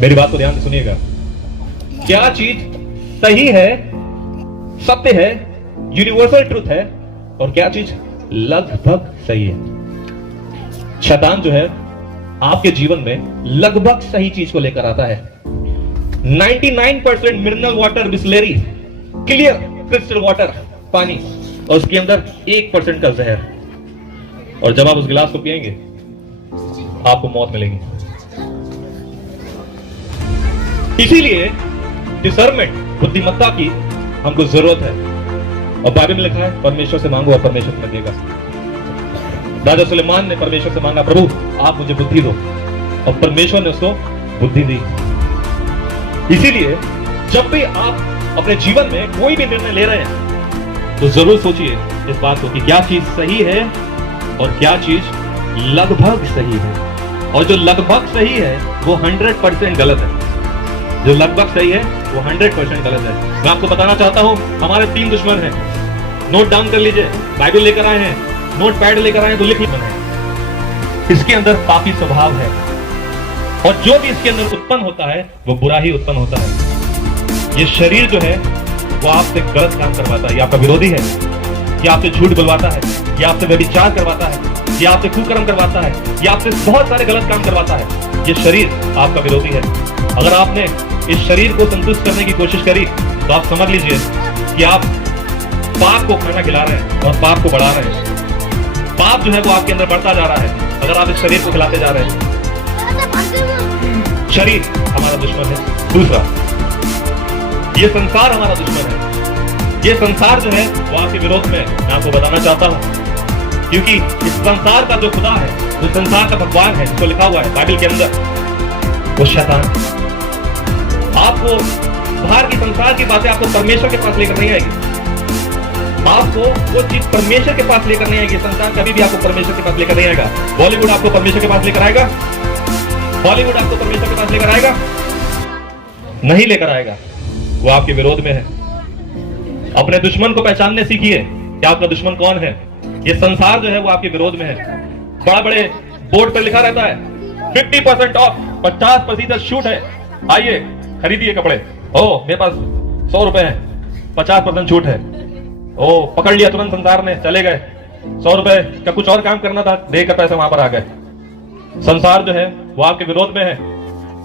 मेरी बात को ध्यान से सुनिएगा। क्या चीज सही है, सत्य है, यूनिवर्सल ट्रुथ है, और क्या चीज लगभग सही है। शैतान जो है आपके जीवन में लगभग सही चीज को लेकर आता है। 99% mineral water, Bisleri, clear crystal water, पानी, और उसके अंदर 1% का जहर, और जब आप उस गिलास को पिएंगे आपको मौत मिलेगी। इसीलिए डिसर्नमेंट, बुद्धिमत्ता की हमको जरूरत है। और बाइबल में लिखा है परमेश्वर से मांगो और परमेश्वर तुम्हें देगा। राजा सुलेमान ने परमेश्वर से मांगा, प्रभु आप मुझे बुद्धि दो, और परमेश्वर ने उसको बुद्धि दी। इसीलिए जब भी आप अपने जीवन में कोई भी निर्णय ले रहे हैं तो जरूर सोचिए इस बात को कि क्या चीज सही है और क्या चीज लगभग सही है। और जो लगभग सही है वो 100% गलत है। जो लगभग सही है वो 100% गलत है। मैं आपको बताना चाहता हूं, हमारे 3 दुश्मन हैं। नोट डाउन कर लीजिए। बाइबल लेकर आए हैं, नोट पैड लेकर आए हैं तो लिख लीजिए। इसके अंदर पापी स्वभाव है, और जो भी इसके अंदर उत्पन्न होता है वो बुरा ही उत्पन्न होता है। ये शरीर जो है वो आपसे गलत काम करवाता है, ये आपका विरोधी है। ये आपसे झूठ बुलवाता है, ये आपसे व्यभिचार करवाता है, ये आपसे कुकर्म करवाता है, ये आपसे बहुत सारे गलत काम करवाता है। ये शरीर आपका विरोधी है। अगर आपने इस शरीर को संतुष्ट करने की कोशिश करी तो आप समझ लीजिए कि आप पाप को खाना खिला रहे हैं और पाप को बढ़ा रहे हैं। पाप जो है वो आपके अंदर बढ़ता जा रहा है अगर आप इस शरीर को खिलाते जा रहे हैं। शरीर हमारा दुश्मन है। दूसरा, ये संसार हमारा दुश्मन है। ये संसार जो है वो आपके विरोध में, मैं आपको बताना चाहता हूं, क्योंकि इस संसार का जो खुदा है, जो संसार का भगवान है, जिसको लिखा हुआ है बाइबल के अंदर, वो शैतान। आपको बाहर की संसार की बातें आपको परमेश्वर के पास लेकर नहीं आएगी। आपको वो चीज परमेश्वर के पास लेकर नहीं आएगी। संसार कभी भी आपको परमेश्वर के पास लेकर नहीं आएगा। बॉलीवुड आपको परमेश्वर के पास लेकर आएगा? बॉलीवुड आपको परमेश्वर के पास लेकर आएगा? नहीं लेकर आएगा। वो आपके विरोध में है। अपने दुश्मन को पहचानने सीखिए कि आपका दुश्मन कौन है। ये संसार जो है वो आपके विरोध में है। बड़ा बड़े बोर्ड पर लिखा रहता है 50% ऑफ, 50% छूट है, आइए खरीदिए कपड़े। ओ मेरे पास 100 रुपए है, 50% छूट है। ओ पकड़ लिया तुरंत संसार ने, चले गए। 100 रुपए का कुछ और काम करना था, देकर पैसे वहां पर आ गए। संसार जो है वो आपके विरोध में है।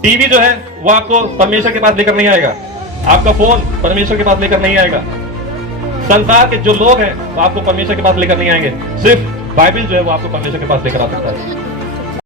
टीवी जो है वो आपको परमेश्वर के पास लेकर नहीं आएगा। आपका फोन परमेश्वर के पास लेकर नहीं आएगा। संसार के जो लोग हैं वो आपको परमेश्वर के पास लेकर नहीं आएंगे। सिर्फ बाइबल जो है वो आपको परमेश्वर के पास लेकर आ सकता है।